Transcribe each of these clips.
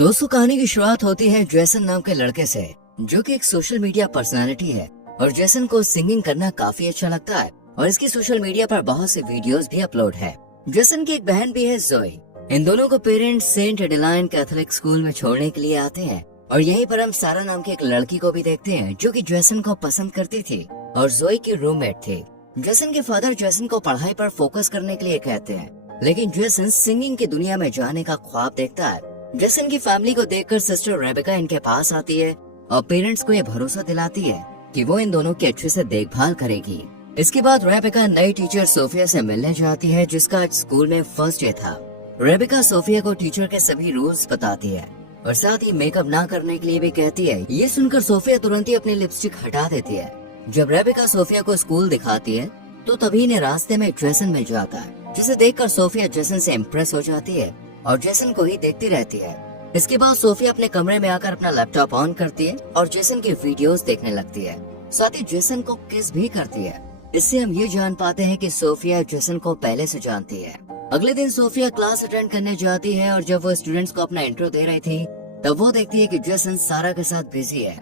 दोस्तों, कहानी की शुरुआत होती है जेसन नाम के लड़के से, जो कि एक सोशल मीडिया पर्सनालिटी है। और जेसन को सिंगिंग करना काफी अच्छा लगता है और इसकी सोशल मीडिया पर बहुत से वीडियोस भी अपलोड है। जेसन की एक बहन भी है, जोई। इन दोनों को parents Saint Adeline Catholic school में छोड़ने के लिए आते हैं और यहीं पर हम सारा नाम की एक लड़की को भी देखते हैं, जो कि जेसन को पसंद करती थी और जोई की रूममेट थी। जेसन के फादर जेसन को पढ़ाई पर फोकस करने के लिए कहते हैं, लेकिन जेसन सिंगिंग की दुनिया में जाने का ख्वाब देखता है। जेसन की फैमिली को देखकर सिस्टर रेबेका इनके पास आती है और पेरेंट्स को ये भरोसा दिलाती है कि वो इन दोनों की अच्छे से देखभाल करेगी। इसके बाद रेबेका नई टीचर सोफिया से मिलने जाती है, जिसका आज स्कूल में फर्स्ट डे था। रेबेका सोफिया को टीचर के सभी रूल्स बताती है और साथ ही मेकअप ना करने के लिए भी कहती है। ये सुनकर सोफिया तुरंत ही अपनी लिपस्टिक हटा देती है। जब रेबेका सोफिया को स्कूल दिखाती है तो तभी इन्हें रास्ते में जेसन मिल जाता है, जिसे देखकर सोफिया जेसन से इम्प्रेस हो जाती है और जेसन को ही देखती रहती है। इसके बाद सोफिया अपने कमरे में आकर अपना लैपटॉप ऑन करती है और जेसन की वीडियोस देखने लगती है। साथ ही जेसन को किस भी करती है। इससे हम ये जान पाते हैं कि सोफिया जेसन को पहले से जानती है। अगले दिन सोफिया क्लास अटेंड करने जाती है और जब वो स्टूडेंट्स को अपना इंट्रो दे रही थी तब वो देखती है कि जेसन सारा के साथ बिजी है।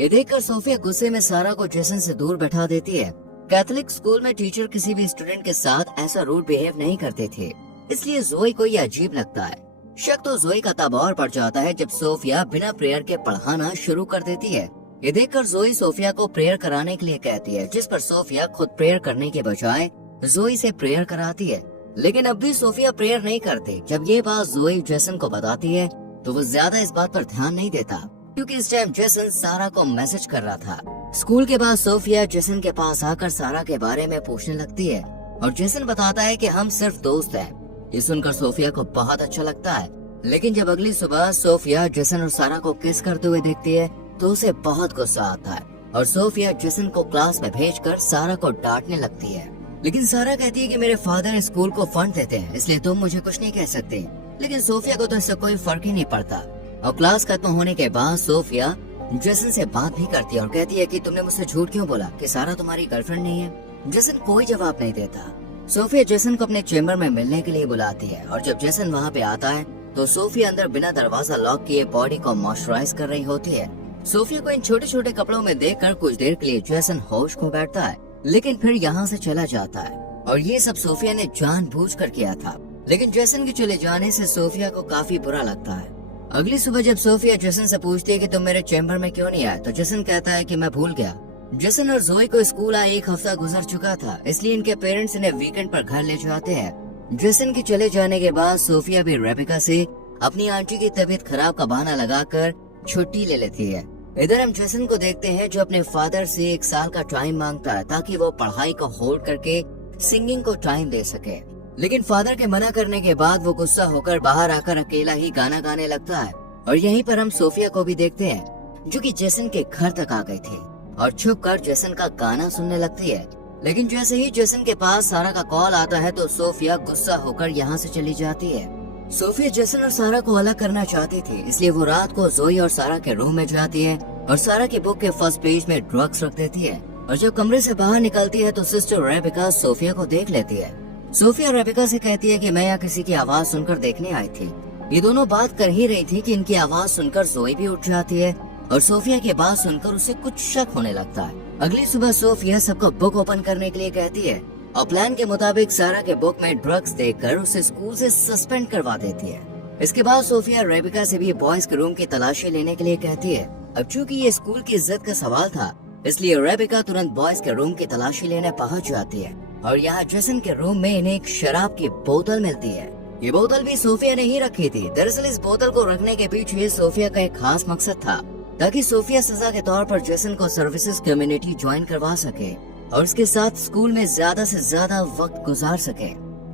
ये देखकर सोफिया गुस्से में सारा को जेसन से दूर बैठा देती है। कैथोलिक स्कूल में टीचर किसी भी स्टूडेंट के साथ ऐसा रूड बिहेव नहीं करते थे, इसलिए जोई को ये अजीब लगता है। शक तो जोई का तब और बढ़ जाता है जब सोफिया बिना प्रेयर के पढ़ाना शुरू कर देती है। ये देखकर जोई सोफिया को प्रेयर कराने के लिए कहती है, जिस पर सोफिया खुद प्रेयर करने के बजाय जोई से प्रेयर कराती है। लेकिन अब भी सोफिया प्रेयर नहीं करती। जब ये बात जोई जेसन को बताती है तो वो ज्यादा इस बात पर ध्यान नहीं देता, क्योंकि इस टाइम जेसन सारा को मैसेज कर रहा था। स्कूल के बाद सोफिया जेसन के पास आकर सारा के बारे में पूछने लगती है और जेसन बताता है कि हम सिर्फ दोस्त हैं। ये सुनकर सोफिया को बहुत अच्छा लगता है, लेकिन जब अगली सुबह सोफिया जेसन और सारा को किस करते हुए देखती है तो उसे बहुत गुस्सा आता है और सोफिया जेसन को क्लास में भेजकर सारा को डांटने लगती है। लेकिन सारा कहती है कि मेरे फादर स्कूल को फंड देते हैं, इसलिए तुम मुझे कुछ नहीं कह सकते। लेकिन सोफिया को तो इससे कोई फर्क ही नहीं पड़ता और क्लास खत्म होने के बाद सोफिया जेसन से बात भी करती है और कहती है कि तुमने मुझसे झूठ क्यों बोला कि सारा तुम्हारी गर्लफ्रेंड नहीं है। जेसन कोई जवाब नहीं देता। सोफिया जेसन को अपने चेम्बर में मिलने के लिए बुलाती है और जब जेसन वहाँ पे आता है तो सोफिया अंदर बिना दरवाजा लॉक किए बॉडी को मॉइस्चराइज कर रही होती है। सोफिया को इन छोटे छोटे कपड़ों में देखकर कुछ देर के लिए जेसन होश खो बैठता है, लेकिन फिर यहाँ से चला जाता है और ये सब सोफिया ने जानबूझकर किया था। लेकिन जेसन के चले जाने से सोफिया को काफी बुरा लगता है। अगली सुबह जब सोफिया जेसन से पूछती है कि तुम मेरे चेम्बर में क्यों नहीं आए, तो जेसन कहता है कि मैं भूल गया। जेसन और जोई को स्कूल आए 1 हफ्ता गुजर चुका था, इसलिए इनके पेरेंट्स इन्हें वीकेंड पर घर ले जाते हैं। जेसन के चले जाने के बाद सोफिया भी रेबेका से अपनी आंटी की तबीयत खराब का बहाना लगाकर छुट्टी ले लेती है। इधर हम जेसन को देखते हैं, जो अपने फादर से 1 साल का टाइम मांगता है ताकि वो पढ़ाई को होल्ड करके सिंगिंग को टाइम दे सके। लेकिन फादर के मना करने के बाद वो गुस्सा होकर बाहर आकर अकेला ही गाना गाने लगता है। और यहीं पर हम सोफिया को भी देखते हैं, जो कि जेसन के घर तक आ गई थी और छुपकर जेसन का गाना सुनने लगती है। लेकिन जैसे ही जेसन के पास सारा का कॉल आता है तो सोफिया गुस्सा होकर यहाँ से चली जाती है। सोफिया जेसन और सारा को अलग करना चाहती थी, इसलिए वो रात को जोई और सारा के रूम में जाती है और सारा की बुक के फर्स्ट पेज में ड्रग्स रख देती है। और जब कमरे से बाहर निकलती है तो सिस्टर रेबेका सोफिया को देख लेती है। सोफिया रेबेका से कहती है कि मैं यहाँ किसी की आवाज सुनकर देखने आई थी। ये दोनों बात कर ही रही थी कि इनकी आवाज सुनकर जोई भी उठ जाती है और सोफिया की बात सुनकर उसे कुछ शक होने लगता है। अगली सुबह सोफिया सबको बुक ओपन करने के लिए कहती है और प्लान के मुताबिक सारा के बुक में ड्रग्स देखकर उसे स्कूल से सस्पेंड करवा देती है। इसके बाद सोफिया रेबेका से भी बॉयज के रूम की तलाशी लेने के लिए कहती है। अब चूँकि ये स्कूल की इज्जत का सवाल था, इसलिए रेबेका तुरंत बॉयज के रूम की तलाशी लेने पहुँच जाती है और यहाँ जेसन के रूम में इन्हें एक शराब की बोतल मिलती है। ये बोतल भी सोफिया ने ही रखी थी। दरअसल इस बोतल को रखने के पीछे सोफिया का एक खास मकसद था, ताकि सोफिया सजा के तौर पर जेसन को सर्विसेज कम्युनिटी ज्वाइन करवा सके और इसके साथ स्कूल में ज्यादा से ज्यादा वक्त गुजार सके।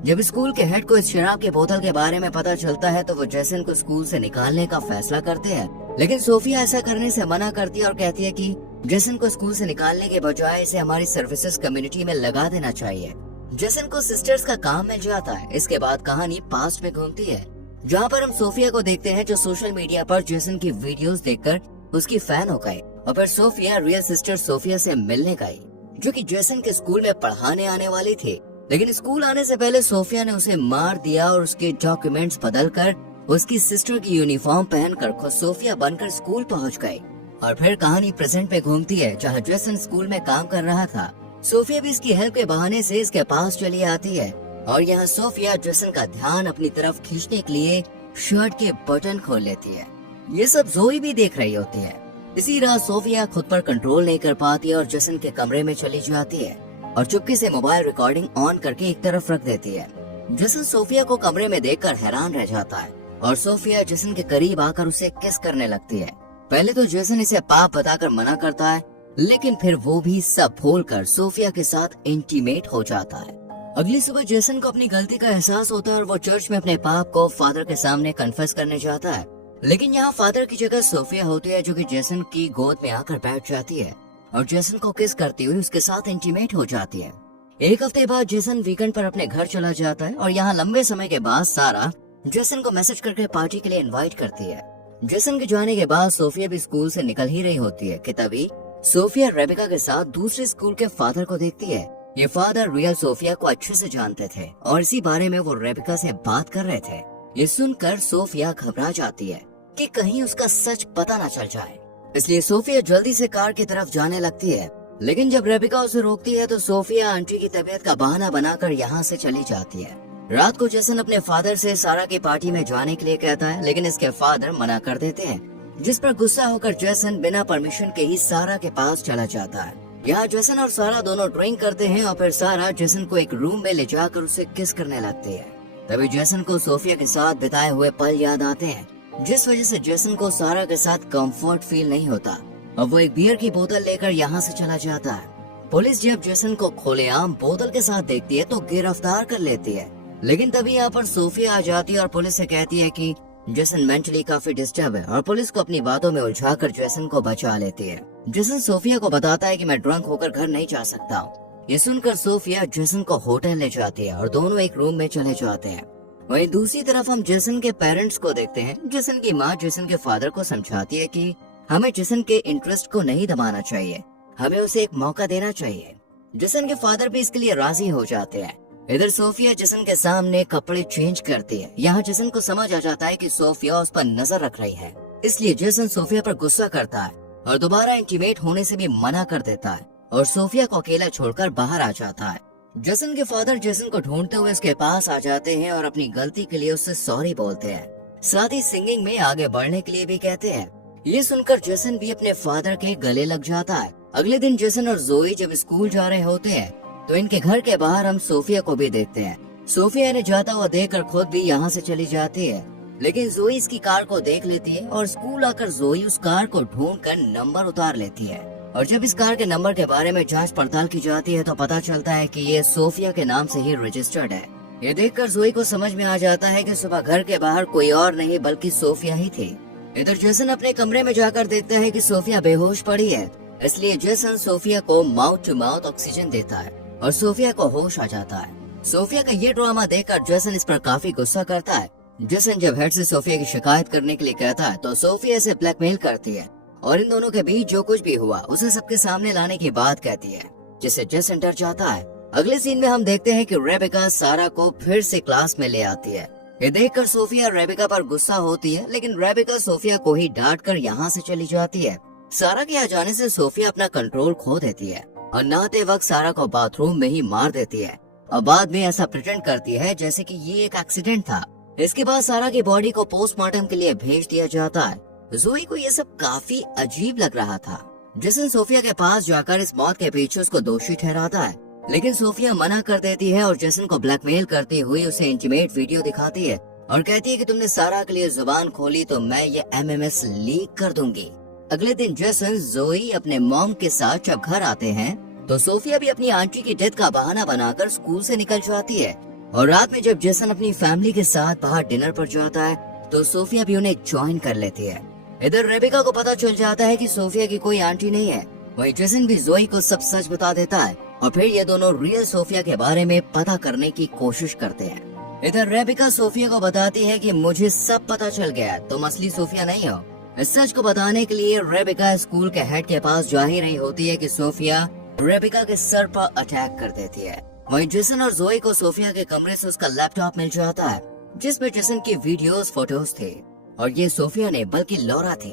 जब स्कूल के हेड को इस शराब के बोतल के बारे में पता चलता है तो वो जेसन को स्कूल से निकालने का फैसला करते हैं। लेकिन सोफिया ऐसा करने से मना करती है और कहती है कि जेसन को स्कूल से निकालने के बजाय इसे हमारी सर्विसेज कम्युनिटी में लगा देना चाहिए। जेसन को सिस्टर्स का काम मिल जाता है। इसके बाद कहानी पास्ट में घूमती है, जहाँ पर हम सोफिया को देखते हैं, जो सोशल मीडिया पर जेसन की वीडियोस देखकर उसकी फैन हो गई और फिर सोफिया रियल सिस्टर सोफिया से मिलने गई, जो कि जेसन के स्कूल में पढ़ाने आने वाली थी। लेकिन स्कूल आने से पहले सोफिया ने उसे मार दिया और उसके डॉक्यूमेंट्स बदलकर उसकी सिस्टर की यूनिफॉर्म पहनकर खुद सोफिया बनकर स्कूल पहुंच गई। और फिर कहानी प्रेजेंट में घूमती है, जहां जेसन स्कूल में काम कर रहा था। सोफिया भी इसकी हेल्प के बहाने से इसके पास चली आती है और यहाँ सोफिया जेसन का ध्यान अपनी तरफ खींचने के लिए शर्ट के बटन खोल लेती है। ये सब जोई भी देख रही होती है। इसी रात सोफिया खुद पर कंट्रोल नहीं कर पाती और जेसन के कमरे में चली जाती है और चुपके से मोबाइल रिकॉर्डिंग ऑन करके एक तरफ रख देती है। जेसन सोफिया को कमरे में देखकर हैरान रह जाता है और सोफिया जेसन के करीब आकर उसे किस करने लगती है। पहले तो जेसन इसे पाप बताकर मना करता है, लेकिन फिर वो भी सब भूलकर सोफिया के साथ इंटीमेट हो जाता है। अगली सुबह जेसन को अपनी गलती का एहसास होता है और वो चर्च में अपने पाप को फादर के सामने कन्फेस करने जाता है। लेकिन यहाँ फादर की जगह सोफिया होती है, जो कि जेसन की गोद में आकर बैठ जाती है और जेसन को किस करती हुई उसके साथ इंटीमेट हो जाती है। एक हफ्ते बाद जेसन वीकेंड पर अपने घर चला जाता है और यहाँ लंबे समय के बाद सारा जेसन को मैसेज करके पार्टी के लिए इनवाइट करती है। जेसन के जाने के बाद सोफिया भी स्कूल से निकल ही रही होती है कि तभी सोफिया रेबिका के साथ दूसरे स्कूल के फादर को देखती है। ये फादर रियल सोफिया को अच्छे से जानते थे और इसी बारे में वो रेबिका से बात कर रहे थे। ये सुनकर सोफिया घबरा जाती है कि कहीं उसका सच पता न चल जाए, इसलिए सोफिया जल्दी से कार की तरफ जाने लगती है। लेकिन जब रेबिका उसे रोकती है तो सोफिया आंटी की तबीयत का बहाना बनाकर यहाँ से चली जाती है। रात को जेसन अपने फादर से सारा की पार्टी में जाने के लिए कहता है, लेकिन इसके फादर मना कर देते हैं, जिस पर गुस्सा होकर जेसन बिना परमिशन के ही सारा के पास चला जाता है। यहाँ जेसन और सारा दोनों ड्रिंक करते हैं और फिर सारा जेसन को एक रूम में ले जाकर उसे किस करने लगती है। तभी जेसन को सोफिया के साथ बिताए हुए पल याद आते हैं, जिस वजह से जेसन को सारा के साथ कंफर्ट फील नहीं होता और वो एक बियर की बोतल लेकर यहाँ से चला जाता है। पुलिस जब जेसन को खुलेआम बोतल के साथ देखती है तो गिरफ्तार कर लेती है, लेकिन तभी यहाँ पर सोफिया आ जाती है और पुलिस से कहती है कि जेसन मेंटली काफी डिस्टर्ब है और पुलिस को अपनी बातों में उलझाकर जेसन को बचा लेती है। जेसन सोफिया को बताता है कि मैं ड्रंक होकर घर नहीं जा सकता हूँ। ये सुनकर सोफिया जेसन को होटल ले जाती है और दोनों एक रूम में चले जाते हैं। वहीं दूसरी तरफ हम जेसन के पेरेंट्स को देखते हैं। जेसन की माँ जेसन के फादर को समझाती है कि हमें जेसन के इंटरेस्ट को नहीं दबाना चाहिए, हमें उसे एक मौका देना चाहिए। जेसन के फादर भी इसके लिए राजी हो जाते हैं। इधर सोफिया जेसन के सामने कपड़े चेंज करती है। यहाँ जेसन को समझ आ जाता है कि सोफिया उस पर नजर रख रही है, इसलिए जेसन सोफिया पर गुस्सा करता है और दोबारा इंटीमेट होने से भी मना कर देता है और सोफिया को अकेला छोड़कर बाहर आ जाता है। जेसन के फादर जेसन को ढूंढते हुए उसके पास आ जाते हैं और अपनी गलती के लिए उससे सॉरी बोलते हैं, साथ ही सिंगिंग में आगे बढ़ने के लिए भी कहते हैं। ये सुनकर जेसन भी अपने फादर के गले लग जाता है। अगले दिन जेसन और जोई जब स्कूल जा रहे होते हैं तो इनके घर के बाहर हम सोफिया को भी देखते हैं। सोफिया इन्हें जाता हुआ देखकर खुद भी यहाँ से चली जाती है, लेकिन जोई इसकी कार को देख लेती है और स्कूल आकर जोई उस कार को ढूंढकर नंबर उतार लेती है। और जब इस कार के नंबर के बारे में जांच पड़ताल की जाती है तो पता चलता है कि ये सोफिया के नाम से ही रजिस्टर्ड है। ये देखकर जोई को समझ में आ जाता है कि सुबह घर के बाहर कोई और नहीं बल्कि सोफिया ही थी। इधर जेसन अपने कमरे में जाकर देखता है कि सोफिया बेहोश पड़ी है, इसलिए जेसन सोफिया को माउथ टू माउथ ऑक्सीजन देता है और सोफिया को होश आ जाता है। सोफिया का ये ड्रामा देखकर जेसन इस पर काफी गुस्सा करता है। जेसन जब हेड से सोफिया की शिकायत करने के लिए कहता है तो सोफिया इसे ब्लैकमेल करती है और इन दोनों के बीच जो कुछ भी हुआ उसे सबके सामने लाने की बात कहती है, जिससे जेसन डर जाता है। अगले सीन में हम देखते हैं कि रेबिका सारा को फिर से क्लास में ले आती है। ये देखकर सोफिया रेबिका पर गुस्सा होती है, लेकिन रेबिका सोफिया को ही डांट कर यहाँ से चली जाती है। सारा के आ जाने से सोफिया अपना कंट्रोल खो देती है और नहाते वक्त सारा को बाथरूम में ही मार देती है और बाद में ऐसा प्रिटेंड करती है जैसे कि ये एक एक्सीडेंट था। इसके बाद सारा की बॉडी को पोस्टमार्टम के लिए भेज दिया जाता है। जोई को ये सब काफी अजीब लग रहा था। जेसन सोफिया के पास जाकर इस मौत के पीछे उसको दोषी ठहराता है, लेकिन सोफिया मना कर देती है और जेसन को ब्लैकमेल करती हुई उसे इंटीमेट वीडियो दिखाती है और कहती है कि तुमने सारा के लिए जुबान खोली तो मैं ये MMS लीक कर दूंगी। अगले दिन जेसन जोई अपने मॉम के साथ जब घर आते हैं तो सोफिया भी अपनी आंटी की डेथ का बहाना बनाकर स्कूल से निकल जाती है और रात में जब जेसन अपनी फैमिली के साथ बाहर डिनर पर जाता है तो सोफिया भी उन्हें ज्वाइन कर लेती है। इधर रेबिका को पता चल जाता है कि सोफिया की कोई आंटी नहीं है। वहीं जेसन भी जोई को सब सच बता देता है और फिर ये दोनों रियल सोफिया के बारे में पता करने की कोशिश करते हैं। इधर रेबिका सोफिया को बताती है कि मुझे सब पता चल गया, तुम असली सोफिया नहीं हो। इस सच को बताने के लिए रेबिका स्कूल के हेड के पास जा ही रही होती है कि सोफिया रेबिका के सर पर अटैक कर देती है। वहीं जेसन और जोई को सोफिया के कमरे से उसका लैपटॉप मिल जाता है, जिसमें जेसन की वीडियोस फोटोज थे और ये सोफिया ने बल्कि लॉरा थे।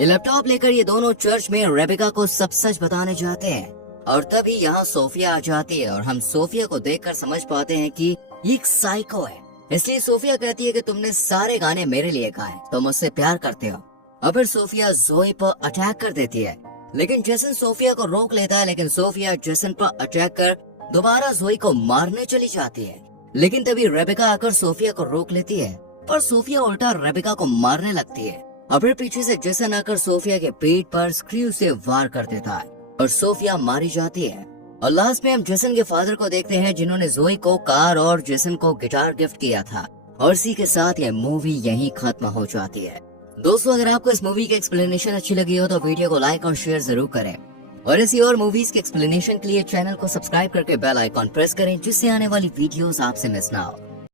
ये लैपटॉप लेकर ये दोनों चर्च में रेबेका को सब सच बताने जाते हैं और तभी यहाँ सोफिया आ जाती है और हम सोफिया को देखकर समझ पाते हैं कि ये एक साइको है। इसलिए सोफिया कहती है कि तुमने सारे गाने मेरे लिए गाए, तुम मुझसे प्यार करते हो। और फिर सोफिया जोई पर अटैक कर देती है, लेकिन जेसन सोफिया को रोक लेता है। लेकिन सोफिया जेसन पर अटैक कर दोबारा जोई को मारने चली जाती है, लेकिन तभी रेबेका आकर सोफिया को रोक लेती है, पर सोफिया उल्टा रेबेका को मारने लगती है। और फिर पीछे से जेसन आकर सोफिया के पेट पर स्क्रू से वार कर देता है और सोफिया मारी जाती है। और लास्ट में हम जेसन के फादर को देखते हैं, जिन्होंने जोई को कार और जेसन को गिटार गिफ्ट किया था। और इसी के साथ ये मूवी यहीं खत्म हो जाती है। दोस्तों, अगर आपको इस मूवी की एक्सप्लेनेशन अच्छी लगी हो तो वीडियो को लाइक और शेयर जरूर करें और ऐसी और मूवीज की एक्सप्लेनेशन के लिए चैनल को सब्सक्राइब करके बेल आइकॉन प्रेस करें, जिससे आने वाली वीडियोस आपसे मिस ना हो।